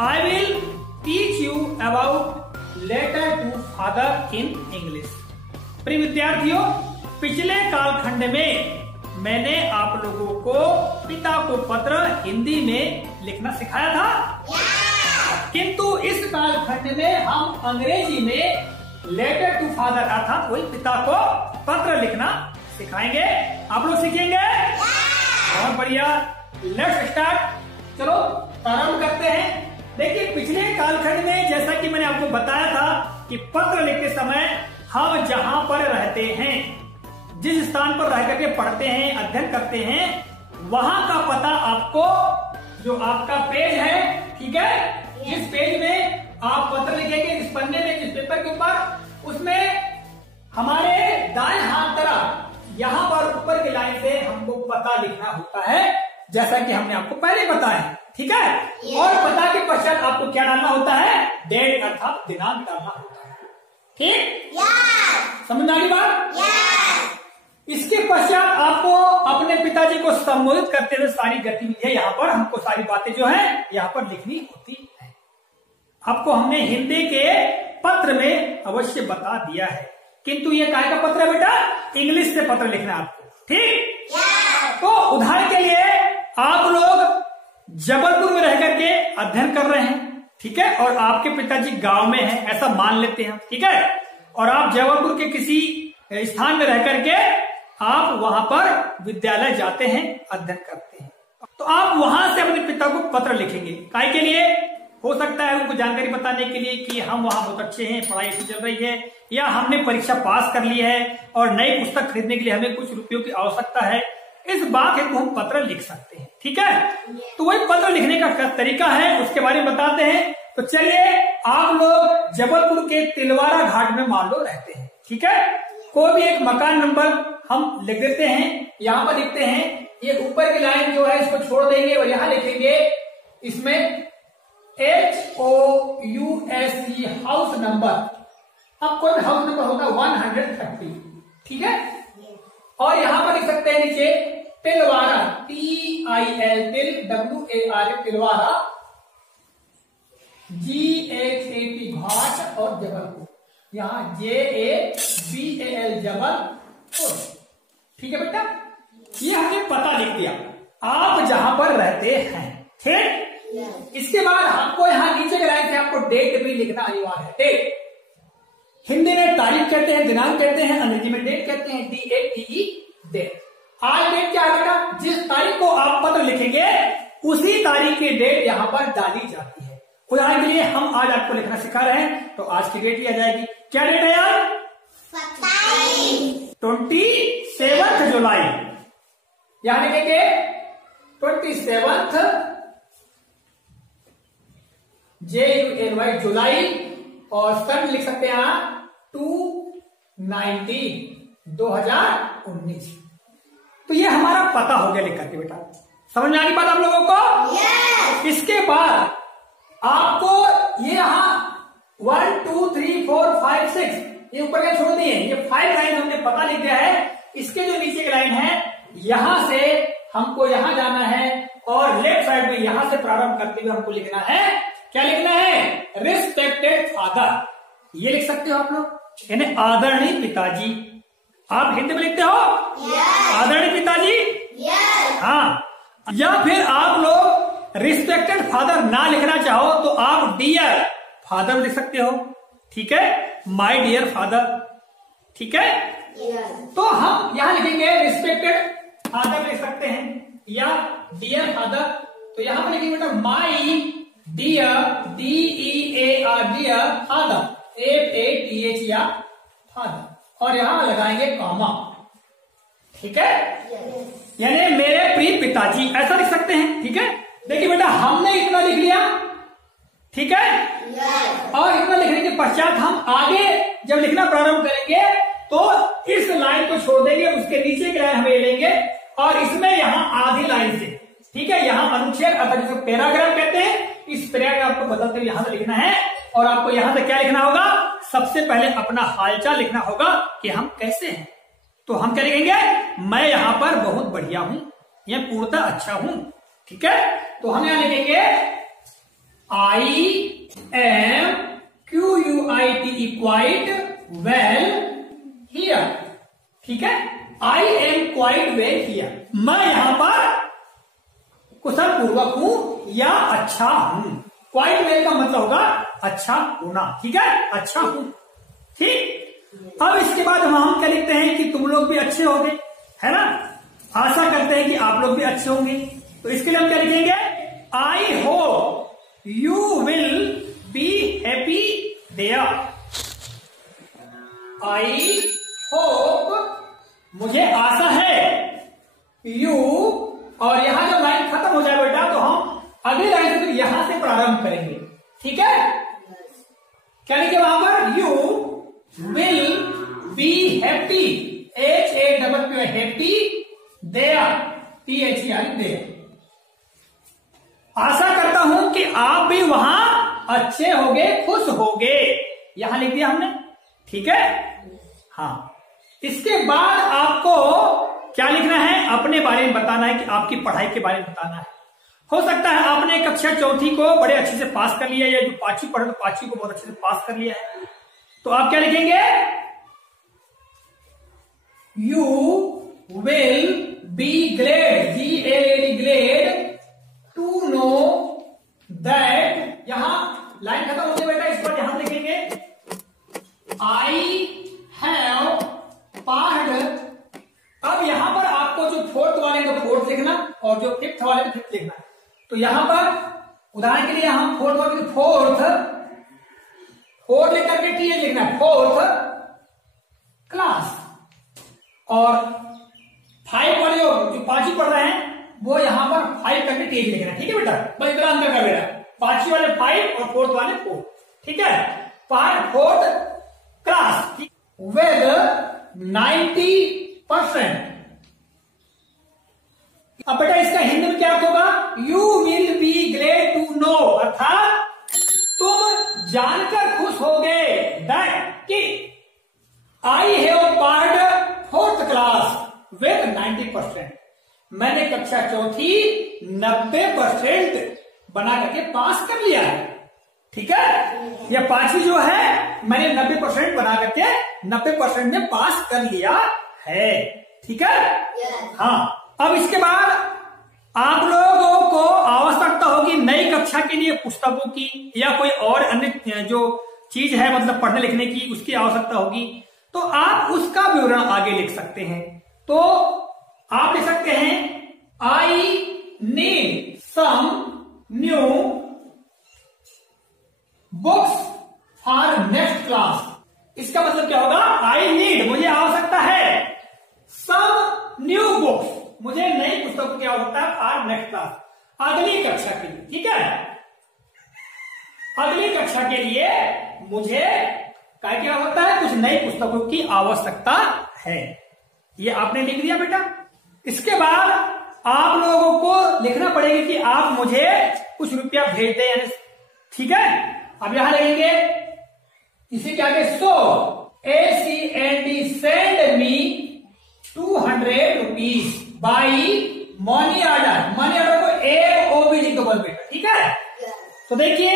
I will teach you about letter to father in English. प्रिय विद्यार्थियों, पिछले कालखंड में मैंने आप लोगों को पिता को पत्र हिंदी में लिखना सिखाया था, किंतु इस कालखंड में हम अंग्रेजी में लेटर टू फादर अर्थात वही पिता को पत्र लिखना सिखाएंगे। आप लोग सीखेंगे? बहुत बढ़िया। Let's start. चलो प्रारंभ करते हैं। देखिए, पिछले कालखंड में जैसा कि मैंने आपको बताया था कि पत्र लिखते समय हम जहां पर रहते हैं, जिस स्थान पर रह करके पढ़ते हैं, अध्ययन करते हैं, वहां का पता आपको, जो आपका पेज है, ठीक है, जिस पेज में आप पत्र लिखेंगे, जिस पन्ने में, जिस पेपर के ऊपर, उसमें हमारे दाएं हाथ तरफ यहाँ पर ऊपर की लाइन से हमको पता लिखना होता है, जैसा कि हमने आपको पहले बताया, ठीक है। और पता के पश्चात आपको क्या डालना होता है? डेट अर्थात दिनांक डालना होता है, ठीक? समझ में आ गई बात? इसके पश्चात आपको अपने पिताजी को संबोधित करते हुए सारी गतिविधियां यहाँ पर, हमको सारी बातें जो है यहाँ पर लिखनी होती है। आपको हमने हिंदी के पत्र में अवश्य बता दिया है, किंतु ये काय का पत्र है बेटा? इंग्लिश से पत्र लिखना आपको, ठीक? तो उदाहरण के लिए आप लोग जबलपुर में रह करके अध्ययन कर रहे हैं, ठीक है, और आपके पिताजी गांव में हैं, ऐसा मान लेते हैं, ठीक है, और आप जबलपुर के किसी स्थान में रह करके आप वहां पर विद्यालय जाते हैं, अध्ययन करते हैं, तो आप वहां से अपने पिता को पत्र लिखेंगे। काय के लिए? हो सकता है उनको जानकारी बताने के लिए कि हम वहां बहुत अच्छे हैं, पढ़ाई अच्छी चल रही है, या हमने परीक्षा पास कर ली है और नई पुस्तक खरीदने के लिए हमें कुछ रुपयों की आवश्यकता है। इस बात हेतु हम पत्र लिख सकते हैं, ठीक है। तो वही पत्र लिखने का तरीका है, उसके बारे में बताते हैं। तो चलिए, आप लोग जबलपुर के तिलवारा घाट में मान लो रहते हैं, ठीक है। कोई भी एक मकान नंबर हम लिख देते हैं, यहाँ पर लिखते हैं, ये ऊपर की लाइन जो है इसको छोड़ देंगे और यहाँ लिखेंगे इसमें HOUSE हाउस नंबर। अब कोई हाउस नंबर होगा 130, ठीक है, और यहां पर लिख सकते हैं नीचे तिलवारा, TIL तिल WARA तिलवारा, GHAT घाट और जबलपुर, यहाँ JABAL जबलपुर, ठीक है बेटा। ये हमने पता लिख दिया, आप जहां पर रहते हैं, ठीक। इसके बाद आपको यहाँ नीचे के लाइन से आपको डेट भी लिखना अनिवार्य है। डेट हिंदी में तारीख कहते हैं, दिनांक कहते हैं, अंग्रेजी में डेट कहते हैं, DATE डेट। आज डेट क्या है बेटा? जिस तारीख को आप पत्र लिखेंगे उसी तारीख की डेट यहाँ पर डाली जाती है। उदाहरण के लिए हम आज आपको लिखना सिखा रहे हैं, तो आज की डेट ली जाएगी। क्या डेट है यार? 27 जुलाई। यहां लिखेंगे 27 JULY जुलाई, और सन लिख सकते हैं आप 2019। तो ये हमारा पता हो गया लिख करके बेटा। समझ में आ गई बात आप लोगों को? इसके बाद आपको ये यहाँ 1 2 3 4 5 6 ये ऊपर क्या छोड़ दिए, ये 5 लाइन हमने पता लिख दिया है। इसके जो नीचे की लाइन है, यहां से हमको यहां जाना है, और लेफ्ट साइड में यहां से प्रारंभ करते हुए हमको लिखना है, क्या लिखना है? Respected father. ये लिख सकते हो आप लोग, यानी आदरणीय पिताजी। आप हिंदी में लिखते हो आदरणीय पिताजी, हाँ। या फिर आप लोग रिस्पेक्टेड फादर ना लिखना चाहो तो आप डियर फादर लिख सकते हो, ठीक है, माय डियर फादर, ठीक है। तो हम यहां लिखेंगे रिस्पेक्टेड फादर लिख सकते हैं, या डियर फादर। तो यहां पर लिखेंगे बेटा my dear, DEAR dear father, FATH या फादर, और यहां लगाएंगे कॉमा, ठीक है, यानी मेरे प्रिय पिताजी, ऐसा लिख सकते हैं, ठीक है। देखिए बेटा, हमने इतना लिख लिया, ठीक है, और इतना लिखने के पश्चात हम आगे जब लिखना प्रारंभ करेंगे तो इस लाइन को छोड़ देंगे, उसके नीचे की लाइन हमें लेंगे, और इसमें यहां आधी लाइन से, ठीक है, यहां अनुच्छेद अर्थात जिसे पैराग्राफ कहते हैं, इस पैराग्राफ को बदलते हुए यहां से लिखना है, और आपको यहां से क्या लिखना होगा? सबसे पहले अपना हालचाल लिखना होगा कि हम कैसे हैं। तो हम क्या लिखेंगे? मैं यहां पर बहुत बढ़िया हूं, या पूर्णतः अच्छा हूं, ठीक है। तो हम यहां लिखेंगे I am QUIT quite well here. ठीक है, I am quite well here, मैं यहां पर कुशल पूर्वक हूं या अच्छा हूं। क्वाइट वेल का मतलब होगा अच्छा होना। ठीक है, अच्छा हूं। ठीक, अब इसके बाद हम क्या लिखते हैं कि तुम लोग भी अच्छे होगे, है ना। आशा करते हैं कि आप लोग भी अच्छे होंगे, तो इसके लिए हम क्या लिखेंगे, I hope you will be happy there. I hope मुझे आशा है, यू, और यहां जब लाइन खत्म हो जाए बेटा तो हम अगली लाइन से फिर यहां से प्रारंभ करेंगे। ठीक है, क्या लिखे वहां पर, you will be happy, HAPPY happy there, THER there. आशा करता हूं कि आप भी वहां अच्छे होगे, खुश होगे, यहां लिख दिया हमने। ठीक है, हाँ। इसके बाद आपको क्या लिखना है, अपने बारे में बताना है कि आपकी पढ़ाई के बारे में बताना है। हो सकता है आपने कक्षा चौथी को बड़े अच्छे से पास कर लिया, या जो पांचवी पढ़े तो पांचवी को बहुत अच्छे से पास कर लिया है, तो आप क्या लिखेंगे, you will be glad, GLAD glad, to know that, यहां लाइन खत्म हो गई बेटा, इस पर यहां लिखेंगे आई हैव पास्ड। अब यहां पर आपको जो फोर्थ वाले का फोर्थ लिखना और जो फिफ्थ वाले का फिफ्थ लिखना है। तो यहां पर उदाहरण के लिए हम फोर्थ वाले फोर्थ लिख करके TH लिखना है, फोर्थ क्लास, और 5 वाले जो पांचवी पढ़ रहे हैं वो यहां पर 5 करके TH लिखना है। ठीक है बेटा, बस इतना अंतर कर बेटा, पांचवी वाले 5 और फोर्थ वाले 4। ठीक है, फोर्थ क्लास विद 90%। अब बेटा इसका हिंदी में क्या होगा, you will be glad to know, अर्थात तुम जानकर खुश होगे दैट कि I have passed fourth class with 90%, मैंने कक्षा चौथी 90% बना करके पास कर लिया है। ठीक है, यह पांचवी जो है मैंने 90% बना करके 90% में पास कर लिया है। ठीक है, हाँ। अब इसके बाद आप लोगों को आवश्यकता होगी नई कक्षा के लिए पुस्तकों की या कोई और अन्य जो चीज है मतलब पढ़ने लिखने की, उसकी आवश्यकता होगी, तो आप उसका विवरण आगे लिख सकते हैं। तो आप लिख सकते हैं I need some new books for next class. इसका मतलब क्या होगा, आई नीड मुझे आवश्यकता है, सम न्यू बुक्स मुझे नई पुस्तकों की आवश्यकता है, फॉर नेक्स्ट क्लास अगली कक्षा के लिए। ठीक है, अगली कक्षा के लिए मुझे क्या होता है, कुछ नई पुस्तकों की आवश्यकता है। ये आपने लिख दिया बेटा। इसके बाद आप लोगों को लिखना पड़ेगा कि आप मुझे कुछ रुपया भेज दें। ठीक है, अब यहां लिखेंगे इसे क्या कहते, सो ACND send me 200 rupees by money order. Money order को AOB लिख दो बेटा। ठीक है, तो देखिए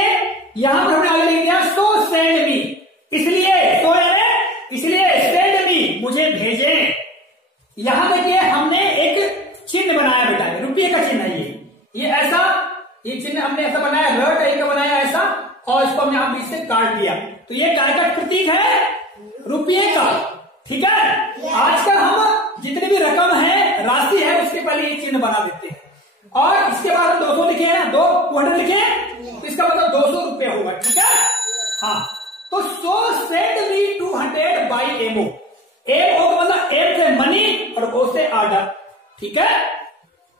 यहां पर हमने आगे लिख दिया सो सेंड मी, इसलिए तो इसलिए सेंड मी मुझे भेजें। यहां देखिए हमने एक चिन्ह बनाया बेटा, रुपये का चिन्ह है ये ऐसा, ये चिन्ह हमने ऐसा बनाया, र टाइप का बनाया ऐसा, और इसको हमने बीच से काट दिया, तो ये काय का प्रतीक है, रुपये का। ठीक है, आजकल हम जितनी भी रकम है, राशि है, उसके पहले ये चिन्ह बना देते हैं, और इसके बाद हम 200 लिखे हैं, 200 लिखे, तो इसका मतलब 200 रुपये होगा। ठीक है, हाँ, तो so send me 200 by MO. MO का मतलब एम से मनी और ओ से ऑर्डर। ठीक है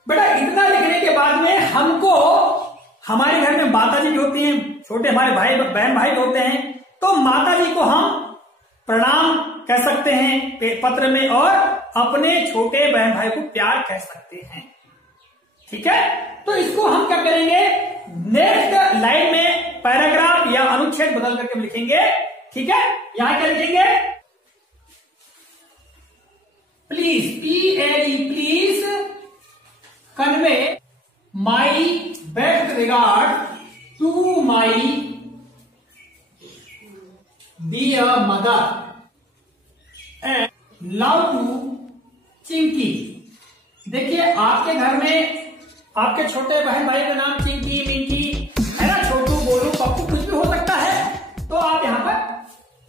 बेटा, इतना लिखने के बाद में हमको हमारे घर में माता जी भी होती हैं, छोटे हमारे भाई बहन भाई भी होते हैं, तो माता जी को हम प्रणाम कह सकते हैं पत्र में, और अपने छोटे बहन भाई को प्यार कह सकते हैं। ठीक है, तो इसको हम क्या करेंगे, नेक्स्ट लाइन में पैराग्राफ या अनुच्छेद बदल करके लिखेंगे। ठीक है, यहां क्या लिखेंगे, please PLE please convey my best regard to to my dear mother and love to Chinki. देखिए आपके घर में आपके छोटे बहन भाई का नाम चिंकी, मिंकी है ना, छोटू, गोलू, पप्पू, कुछ भी हो सकता है। तो आप यहाँ पर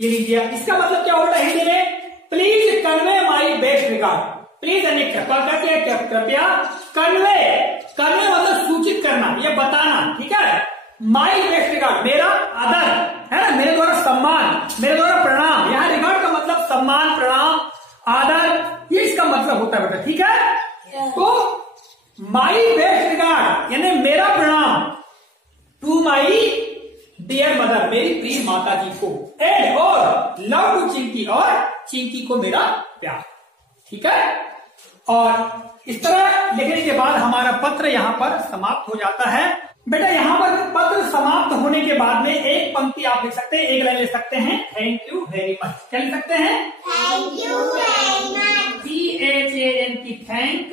ये लिख दिया। इसका मतलब क्या होता है हिंदी में? Please convey my best regard. Please कृपया कन्वे, कन्वे मतलब सूचित करना, ये बताना, ठीक है। माई बेस्ट रिगार्ड मेरा आदर है ना, मेरे द्वारा सम्मान, मेरे द्वारा प्रणाम। यहाँ रिगार्ड का मतलब सम्मान, प्रणाम, आदर, ये इसका मतलब होता है बेटा, ठीक है। तो माई बेस्ट रिगार्ड यानी मेरा प्रणाम टू माई डियर मदर, मेरी प्रिय माता जी को, एंड और लव टू चिंकी, और चिंकी को मेरा प्यार, ठीक है। और इस तरह लिखने के बाद हमारा पत्र यहाँ पर समाप्त हो जाता है। बेटा यहाँ पर पत्र समाप्त होने के बाद में एक पंक्ति आप लिख सकते हैं, एक लाइन लिख सकते हैं, थैंक यू वेरी मच। क्या लिख सकते हैं? Thank you very much. THAN की thank,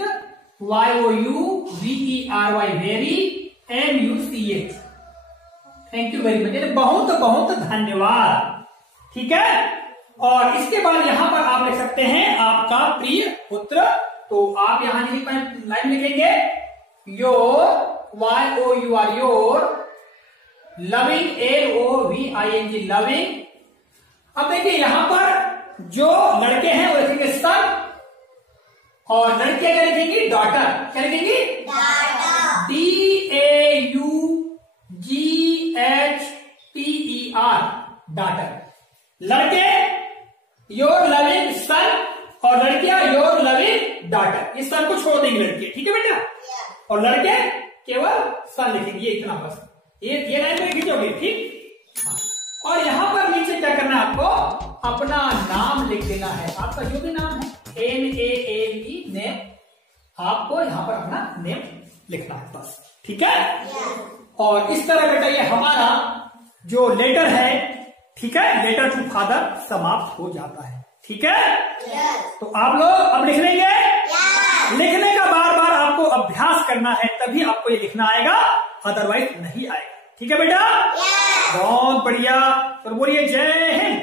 YOUVERY very, MUCH thank you very much, बहुत बहुत धन्यवाद, ठीक है। और इसके बाद यहां पर आप लिख सकते हैं आपका प्रिय पुत्र। तो आप यहां लाइन लिखेंगे your YOUR your loving, LOVING loving. अब देखिए यहां पर जो लड़के हैं वो लिखेंगे सन, और लड़कियां क्या लिखेंगी? डॉटर। क्या लिखेंगी? DAUGHTER daughter. लड़के योर लविंग सन, और लड़कियां योर लविंग डॉटर। इस सन को छोड़ देंगे लड़के, ठीक है बेटा, और लड़के केवल सन लिखेंगे, इतना बस। ये लाइन में खींचोगे, ठीक। और यहां पर नीचे क्या करना है आपको? अपना नाम लिख देना है, आपका जो भी नाम है, NAME नेम, आपको यहां पर अपना नेम लिखना है बस, ठीक है। और इस तरह बेटा ये हमारा जो लेटर है, ठीक है, लेटर टू फादर समाप्त हो जाता है, ठीक है। तो आप लोग अब लिख लेंगे। लिखने का बार बार आपको अभ्यास करना है, तभी आपको ये लिखना आएगा, अदरवाइज नहीं आएगा, ठीक है बेटा। बहुत बढ़िया। तो बोलिए जय हिंद।